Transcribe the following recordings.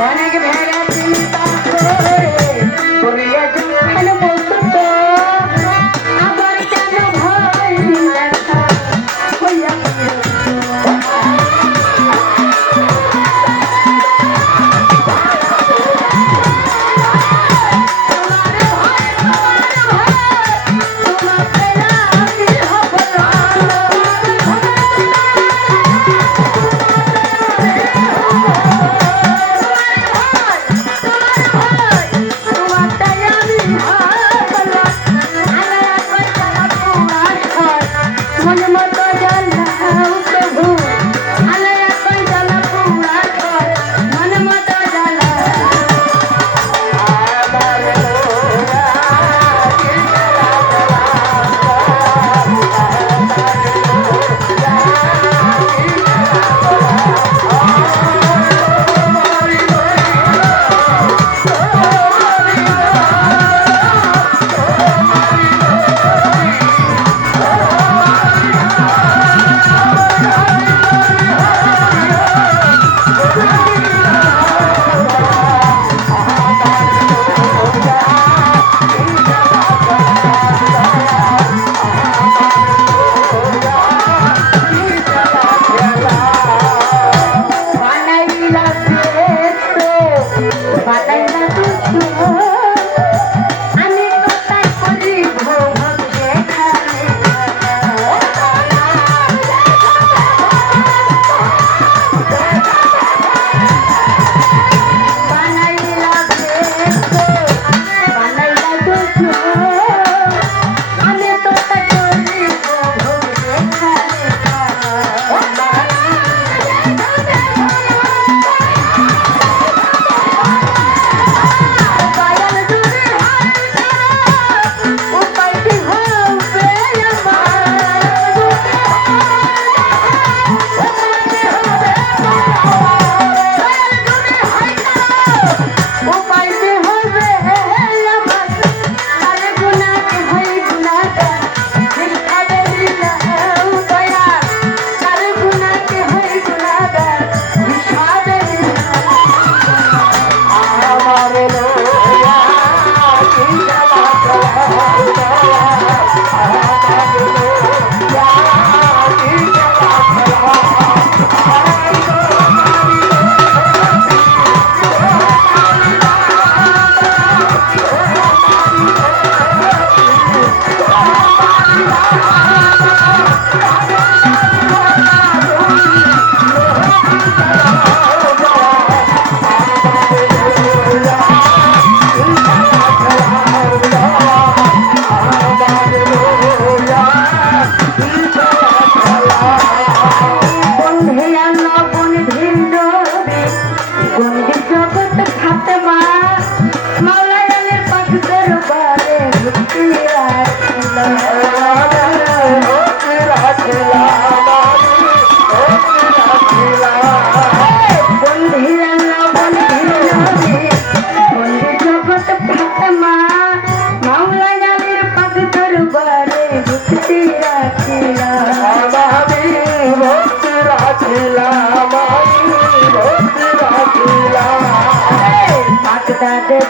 অনেক ভেড়া চিন্তা করে করিয়া যখন বসত আবার কেন ভয় দেখা হইয়া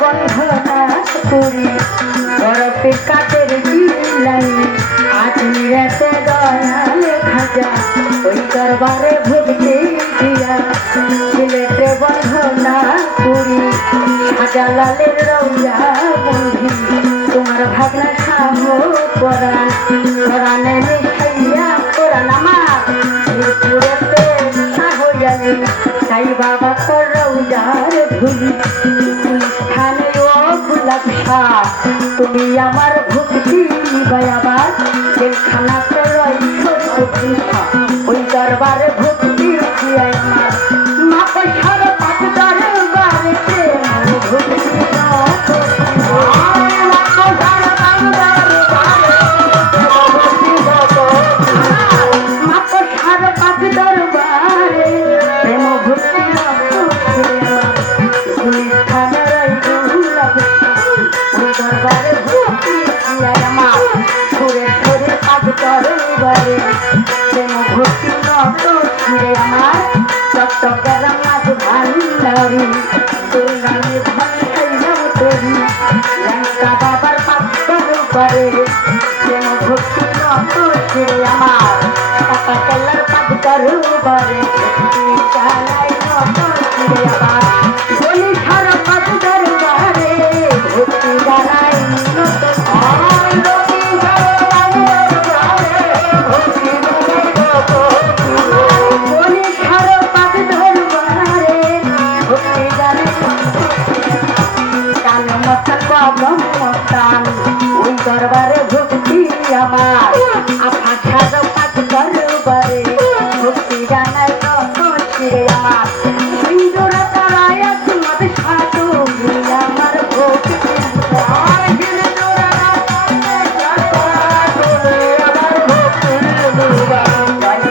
বন্ধনা করি বরফে কাতের দিলাই আজ নিরাতে দয়ালে খাজা ওই দরবারে ভক্তি দিয়া সিলেটে বন্ধনা করি শাহজালালের রৌজা বন্ধি তোমার ভাবনা শাহ পরাণ পরাণে মিশাইয়া কোরআন আমার মিরপুরেতে শাহ জানে তাই বাবা তোর রৌজার ধুলি স্থানে ও গোলাপ শাহ তুমি আমার ভক্তি বায়াবার জেলখানা তো ওই দরবারে ভক্তি আমার মা পয়সার পাঠ দরবারেতে ভক্তি মা পয়সার পাঠ দরবারে প্রেম ভক্তি ভক্তি আমার চট্টগ্রাম ভান্ডারী দরবারে ভক্তি জানাই নতন শিরে আমার বলি সারা পাঁচ দরবারে ভক্তি জানাই নতন বলি সারা পাঁচ দরবারে ভক্তি জানাই কান মস্তান কদম মস্তান ওই দরবারে ভক্তি আমার আপনার সারা পাঁচ দরবারে ভক্তি জানাই নতন শিরে আমার সুন্দর তারায় তোমার সাধু আমার ভক্তি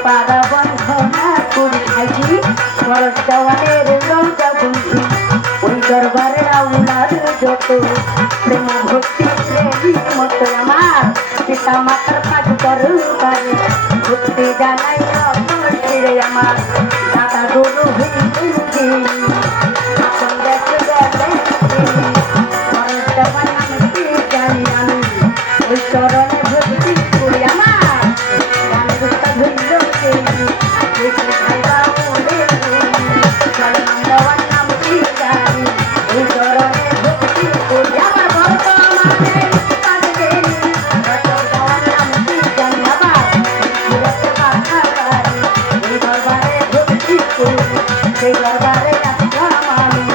পাড়া বন্ধনা করি খাইছি খরচ দেওয়ানের লঙ্কা বুঝি ওই দরবারে আউলার যত প্রেম ভক্তি প্রেমী মতো আমার পিতা মাতার পাঠ দরবারে ভক্তি জানাই শিরে আমার দাদা গুরু হইছি আপন দেশ গেলে খরচ দেওয়ান আমি জানি আমি ওই চরণে ভক্তি করি আমার গান গুস্তা ধৈর্য খাইবা বলে নাম কি জানি ওই চরণে ভক্তি করি আমার বর্তমানে কাঁদবে নাম কি জানি আবার ওই দরবারে ভক্তি করি সেই দরবারে আসলাম আমি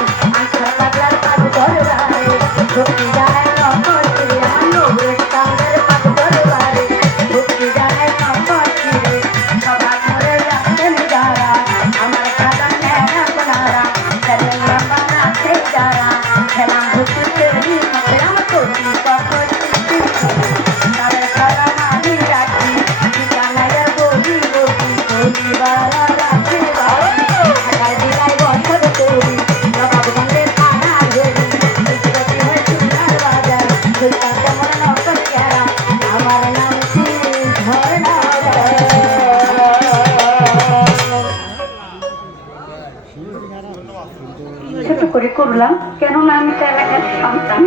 আশা পাগলার পাঠ দরবারে ভক্তি জানাই নকল আমার নবরের কান্দের পাঠ দরবারে ভক্তি জানাই নকল সবার ঘরে রাখতেন যারা আমার খাদান নেয় আপনারা খেলেন লম্বা রাখতে যারা খেলাম ভক্তি প্রেমী মতে আমার করি কখন তাদের খাদা মানি রাখি ঠিকানায় বলি বলি পরিবার রাখি ঢাকায় দিলাই বছর করি নবাবগঞ্জে থানা ধরি উৎপত্তি হয় সুন্দর বাজার সেইটা যেমন নকল চেহারা আমার নাম কি ঝর্ণা ছোট করে করলাম কেননা আমি তো এলাকার সন্তান।